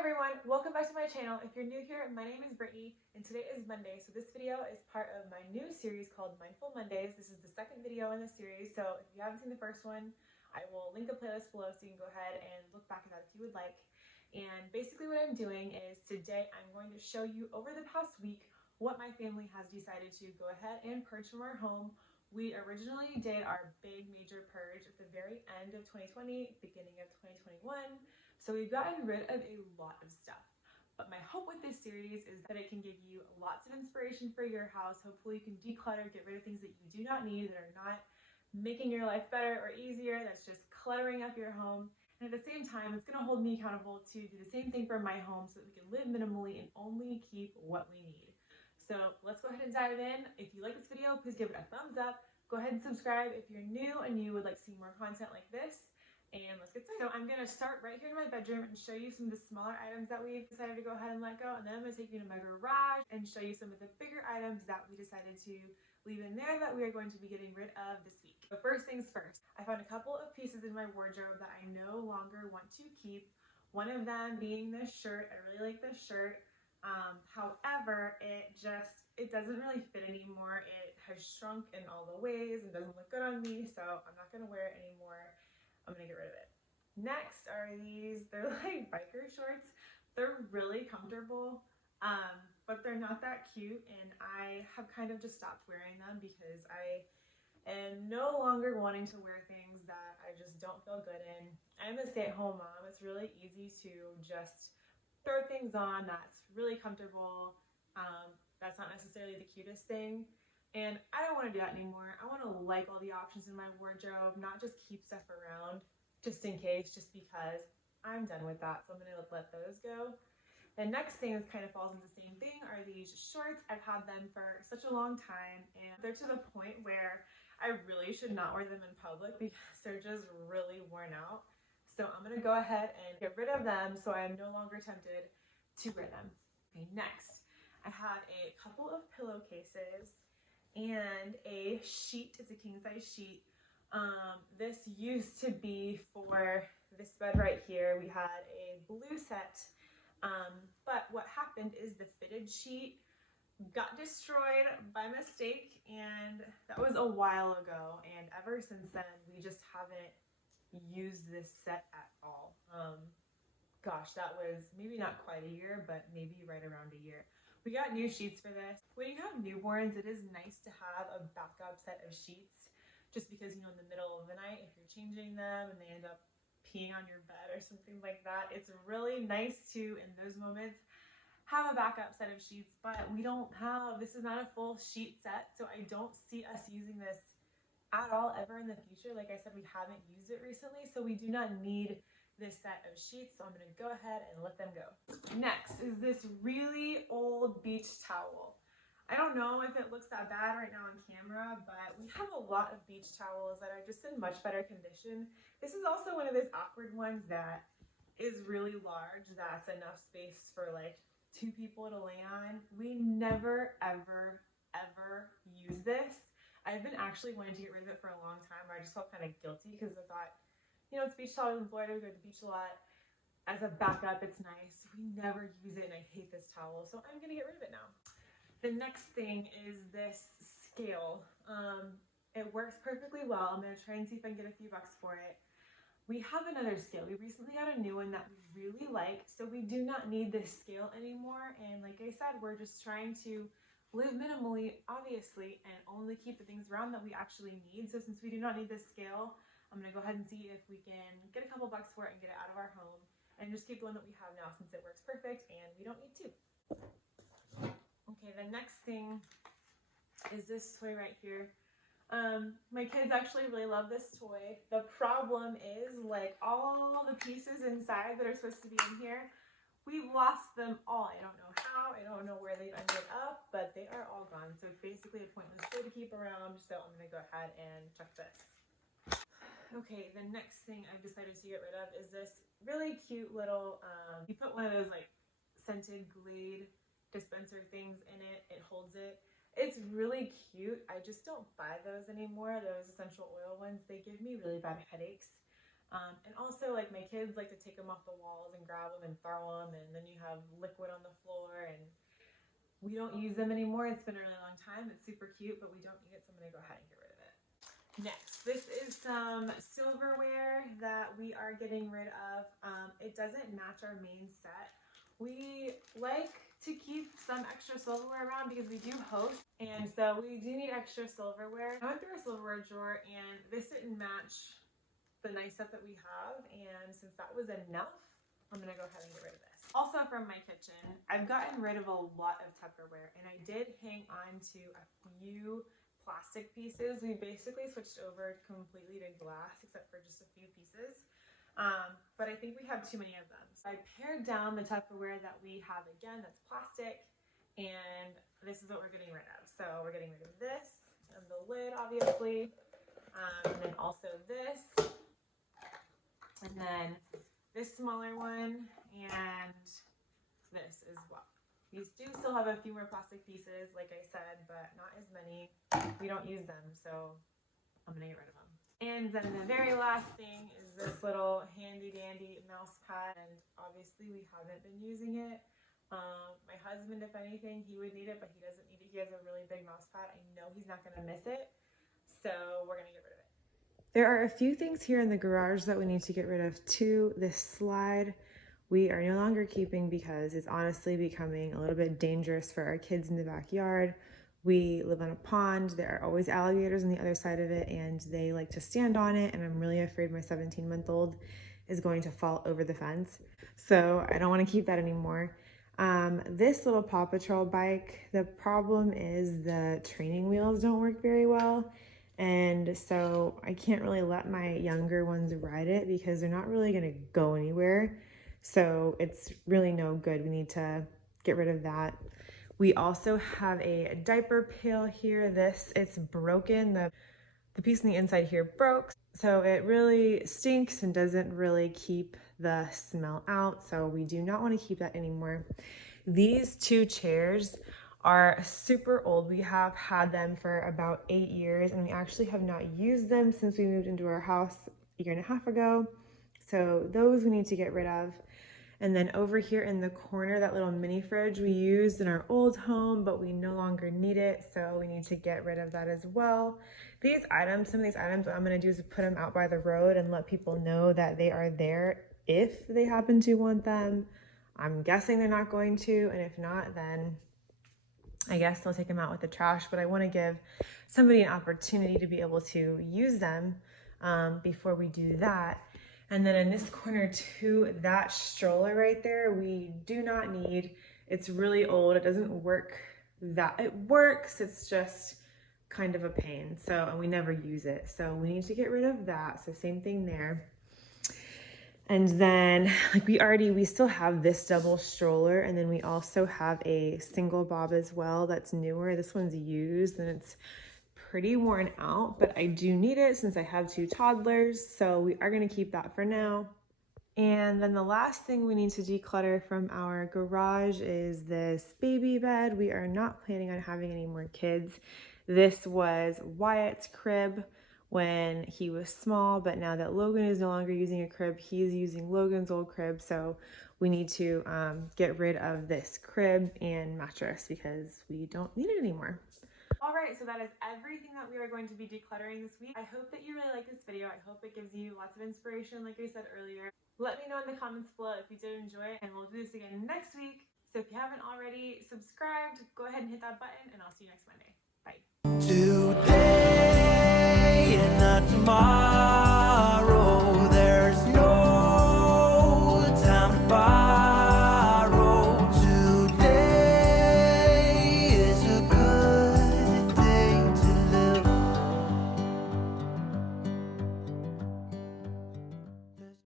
everyone, welcome back to my channel. If you're new here, my name is Brittany and today is Monday. So this video is part of my new series called Mindful Mondays. This is the second video in the series. So if you haven't seen the first one, I will link a playlist below so you can go ahead and look back at that if you would like. And basically what I'm doing is today I'm going to show you over the past week what my family has decided to go ahead and purge from our home. We originally did our big major purge at the very end of 2020, beginning of 2021. So we've gotten rid of a lot of stuff. But my hope with this series is that it can give you lots of inspiration for your house. Hopefully you can declutter, get rid of things that you do not need, that are not making your life better or easier, that's just cluttering up your home. And at the same time, it's gonna hold me accountable to do the same thing for my home so that we can live minimally and only keep what we need. So let's go ahead and dive in. If you like this video, please give it a thumbs up. Go ahead and subscribe if you're new and you would like to see more content like this. And let's get started. So I'm gonna start right here in my bedroom and show you some of the smaller items that we've decided to go ahead and let go. And then I'm gonna take you to my garage and show you some of the bigger items that we decided to leave in there that we are going to be getting rid of this week. But first things first, I found a couple of pieces in my wardrobe that I no longer want to keep. One of them being this shirt. I really like this shirt. However, it doesn't really fit anymore. It has shrunk in all the ways and doesn't look good on me, so I'm not gonna wear it anymore. I'm gonna get rid of it. Next are these, they're like biker shorts. They're really comfortable, but they're not that cute, and I have kind of just stopped wearing them because I am no longer wanting to wear things that I just don't feel good in. I'm a stay-at-home mom. It's really easy to just throw things on that's really comfortable. That's not necessarily the cutest thing. And I don't want to do that anymore. I want to like all the options in my wardrobe, not just keep stuff around just in case, just because. I'm done with that, so I'm going to let those go. The next thing that kind of falls into the same thing are these shorts. I've had them for such a long time, and they're to the point where I really should not wear them in public because they're just really worn out. So I'm going to go ahead and get rid of them so I am no longer tempted to wear them. Okay, next, I have a couple of pillowcases and a sheet. It's a king-size sheet. This used to be for this bed right here. We had a blue set, but what happened is the fitted sheet got destroyed by mistake, and that was a while ago, and ever since then we just haven't used this set at all. Gosh, that was maybe not quite a year, but maybe right around a year. We got new sheets for this. When you have newborns, it is nice to have a backup set of sheets, just because, you know, in the middle of the night, if you're changing them and they end up peeing on your bed or something like that, it's really nice to, in those moments, have a backup set of sheets. But we don't have, this is not a full sheet set, so I don't see us using this at all ever in the future. Like I said, we haven't used it recently, so we do not need this set of sheets, so I'm going to go ahead and let them go. Next is this really old beach towel. I don't know if it looks that bad right now on camera, but we have a lot of beach towels that are just in much better condition. This is also one of those awkward ones that is really large, that's enough space for like 2 people to lay on. We never, ever, ever use this. I've been actually wanting to get rid of it for a long time, but I just felt kind of guilty because I thought, you know, it's beach towels in Florida, we go to the beach a lot. As a backup, it's nice. We never use it, and I hate this towel, so I'm gonna get rid of it now. The next thing is this scale. It works perfectly well. I'm gonna try and see if I can get a few bucks for it. We have another scale. We recently got a new one that we really like, so we do not need this scale anymore. And like I said, we're just trying to live minimally, obviously, and only keep the things around that we actually need. So since we do not need this scale, I'm gonna go ahead and see if we can get a couple bucks for it and get it out of our home and just keep the one that we have now since it works perfect and we don't need 2. Okay, the next thing is this toy right here. My kids actually really love this toy. The problem is, like, all the pieces inside that are supposed to be in here, we've lost them all. I don't know how, I don't know where they've ended up, but they are all gone. So it's basically a pointless toy to keep around, so I'm gonna go ahead and chuck this. Okay, the next thing I've decided to get rid of is this really cute little, you put one of those like scented Glade dispenser things in it, it holds it. It's really cute. I just don't buy those anymore, those essential oil ones. They give me really bad headaches. And also, like, my kids like to take them off the walls and grab them and throw them, and then you have liquid on the floor, and we don't use them anymore. It's been a really long time. It's super cute, but we don't need it, so I'm gonna go ahead and get rid of it. Next, this is some silverware that we are getting rid of. It doesn't match our main set. We like to keep some extra silverware around because we do host, and so we do need extra silverware. I went through our silverware drawer, and this didn't match the nice stuff that we have, and since that was enough, I'm gonna go ahead and get rid of this. Also from my kitchen, I've gotten rid of a lot of Tupperware, and I did hang on to a few plastic pieces. We basically switched over completely to glass except for just a few pieces, but I think we have too many of them. So I pared down the Tupperware that we have again that's plastic, and this is what we're getting rid of. So we're getting rid of this, and the lid obviously, and then also this, and then this smaller one, and this as well. These do still have a few more plastic pieces, like I said, but not as many. We don't use them, so I'm gonna get rid of them. And then the very last thing is this little handy dandy mouse pad, and obviously we haven't been using it. My husband, if anything, he would need it, but he doesn't need it. He has a really big mouse pad. I know he's not gonna miss it, so we're gonna get rid of it. There are a few things here in the garage that we need to get rid of too. This slide we are no longer keeping because it's honestly becoming a little bit dangerous for our kids in the backyard. We live on a pond. There are always alligators on the other side of it, and they like to stand on it, and I'm really afraid my 17-month-old is going to fall over the fence. So I don't want to keep that anymore. This little Paw Patrol bike, the problem is the training wheels don't work very well. And so I can't really let my younger ones ride it because they're not really gonna go anywhere. So it's really no good. We need to get rid of that. We also have a diaper pail here. It's broken. The piece on the inside here broke. So it really stinks and doesn't really keep the smell out. So we do not want to keep that anymore. These two chairs are super old. We have had them for about 8 years, and we actually have not used them since we moved into our house a year and a half ago. So those we need to get rid of. And then over here in the corner, that little mini fridge we used in our old home, but we no longer need it, so we need to get rid of that as well. Some of these items, what I'm gonna do is put them out by the road and let people know that they are there if they happen to want them. I'm guessing they're not going to, and if not, then I guess they'll take them out with the trash, but I want to give somebody an opportunity to be able to use them before we do that. And then in this corner too, that stroller right there, we do not need. It's really old. It doesn't work it works. It's just kind of a pain. So, and we never use it. So we need to get rid of that. So same thing there. And then like we still have this double stroller, and then we also have a single bob as well that's newer. This one's used and it's pretty worn out, but I do need it since I have 2 toddlers. So we are gonna keep that for now. And then the last thing we need to declutter from our garage is this baby bed. We are not planning on having any more kids. This was Wyatt's crib when he was small, but now that Logan is no longer using a crib, he's using Logan's old crib. So we need to get rid of this crib and mattress because we don't need it anymore. All right, so that is everything that we are going to be decluttering this week. I hope that you really like this video. I hope it gives you lots of inspiration, like I said earlier. Let me know in the comments below if you did enjoy it, and we'll do this again next week. So if you haven't already subscribed, go ahead and hit that button, and I'll see you next Monday. Bye.